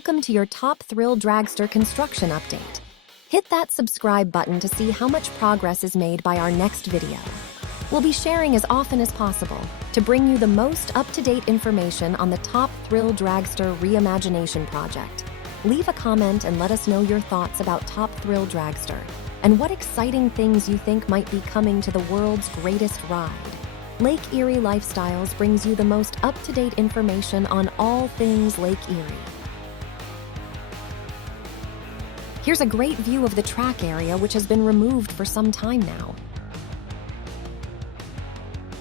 welcome to your Top Thrill Dragster construction update. Hit that subscribe button to see how much progress is made by our next video. We'll be sharing as often as possible to bring you the most up-to-date information on the Top Thrill Dragster Reimagination project. Leave a comment and let us know your thoughts about Top Thrill Dragster and what exciting things you think might be coming to the world's greatest ride. Lake Erie Lifestyles brings you the most up-to-date information on all things Lake Erie. Here's a great view of the track area, which has been removed for some time now.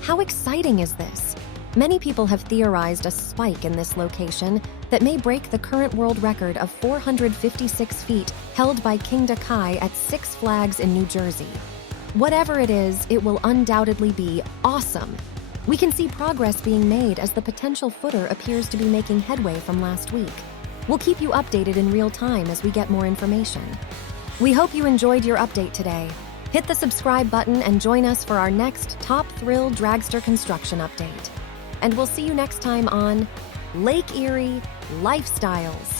How exciting is this? Many people have theorized a spike in this location that may break the current world record of 456 feet held by King Kai at Six Flags in New Jersey. Whatever it is, it will undoubtedly be awesome. We can see progress being made as the potential footer appears to be making headway from last week. We'll keep you updated in real time as we get more information. We hope you enjoyed your update today. Hit the subscribe button and join us for our next Top Thrill Dragster construction update. And we'll see you next time on Lake Erie Lifestyles.